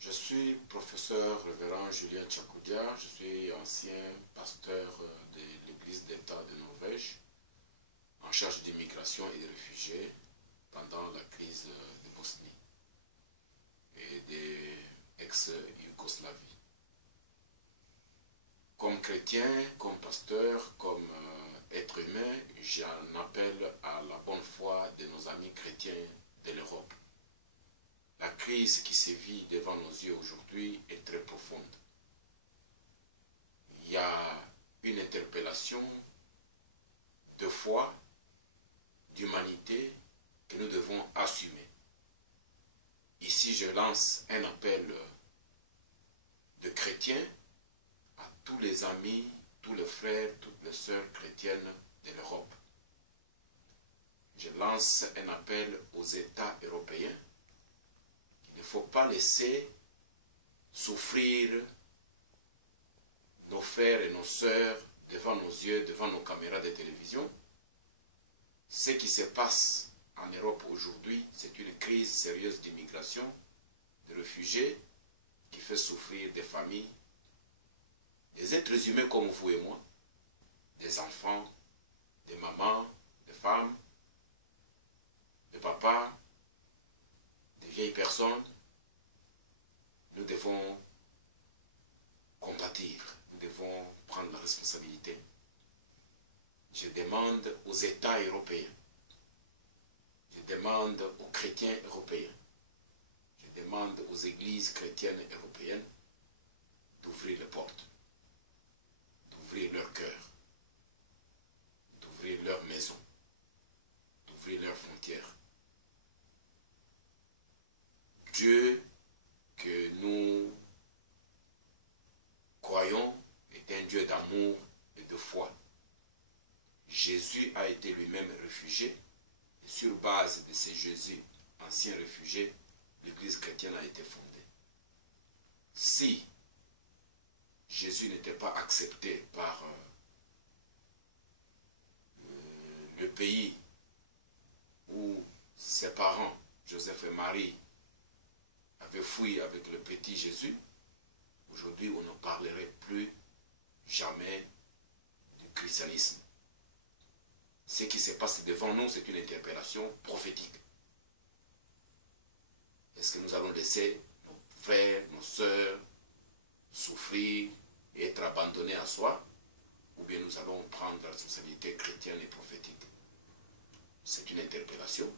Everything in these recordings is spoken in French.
Je suis professeur révérend Julien Tchakoudia, je suis ancien pasteur de l'Église d'État de Norvège, en charge d'immigration et de réfugiés pendant la crise de Bosnie et de ex-Yougoslavie. Comme chrétien, comme pasteur, comme être humain, j'en appelle à la bonne foi de nos amis chrétiens de l'Europe. La crise qui sévit devant nos yeux aujourd'hui est très profonde. Il y a une interpellation de foi, d'humanité que nous devons assumer. Ici, je lance un appel de chrétiens à tous les amis, tous les frères, toutes les sœurs chrétiennes de l'Europe. Je lance un appel aux États européens. Il ne faut pas laisser souffrir nos frères et nos sœurs devant nos yeux, devant nos caméras de télévision. Ce qui se passe en Europe aujourd'hui, c'est une crise sérieuse d'immigration, de réfugiés, qui fait souffrir des familles, des êtres humains comme vous et moi, des enfants, des mamans, des femmes, des papas, des vieilles personnes. Nous devons compatir, nous devons prendre la responsabilité. Je demande aux États européens, je demande aux chrétiens européens, je demande aux églises chrétiennes européennes d'ouvrir les portes, d'ouvrir leur cœur, d'ouvrir leurs maisons, d'ouvrir leurs frontières. Dieu que nous croyons est un Dieu d'amour et de foi. Jésus a été lui-même réfugié, et sur base de ce Jésus, ancien réfugié, l'Église chrétienne a été fondée. Si Jésus n'était pas accepté par le pays où ses parents, Joseph et Marie, avaient fui avec le petit Jésus, aujourd'hui on ne parlerait plus jamais du christianisme. Ce qui se passe devant nous, c'est une interpellation prophétique. Est-ce que nous allons laisser nos frères, nos sœurs souffrir et être abandonnés à soi, ou bien nous allons prendre la responsabilité chrétienne et prophétique? C'est une interpellation.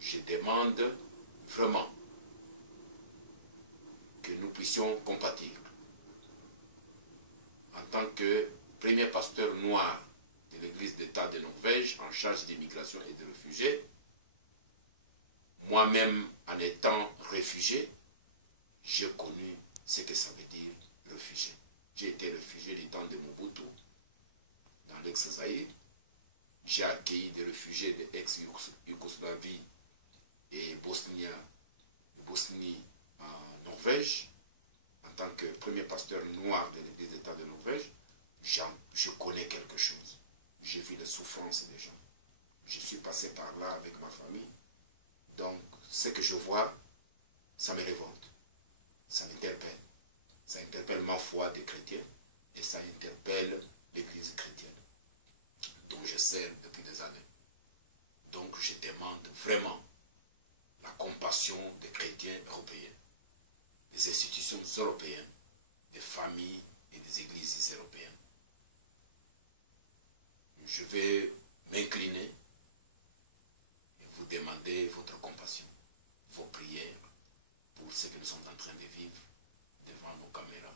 Je demande vraiment que nous puissions compatir. En tant que premier pasteur noir de l'Église d'État de Norvège, en charge d'immigration et de réfugiés, moi-même, en étant réfugié, j'ai connu ce que ça veut dire réfugié. J'ai été réfugié du temps de Mobutu, dans l'ex-Zaïre. J'ai accueilli des réfugiés de l'ex-Yougoslavie et Bosnie en Norvège. En tant que premier pasteur noir de l'Église d'État de Norvège, je connais quelque chose. J'ai vu les souffrances des gens. Je suis passé par là avec ma famille. Donc, ce que je vois, ça me révolte. Ça m'interpelle. Ça interpelle ma foi de chrétien et ça interpelle l'Église chrétienne, dont je sers depuis des années. Donc, je demande vraiment la compassion des chrétiens européens, des institutions européennes, des familles et des églises européennes. Je vais m'incliner et vous demander votre compassion, vos prières pour ce que nous sommes en train de vivre devant nos caméras,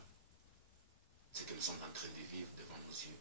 ce que nous sommes en train de vivre devant nos yeux.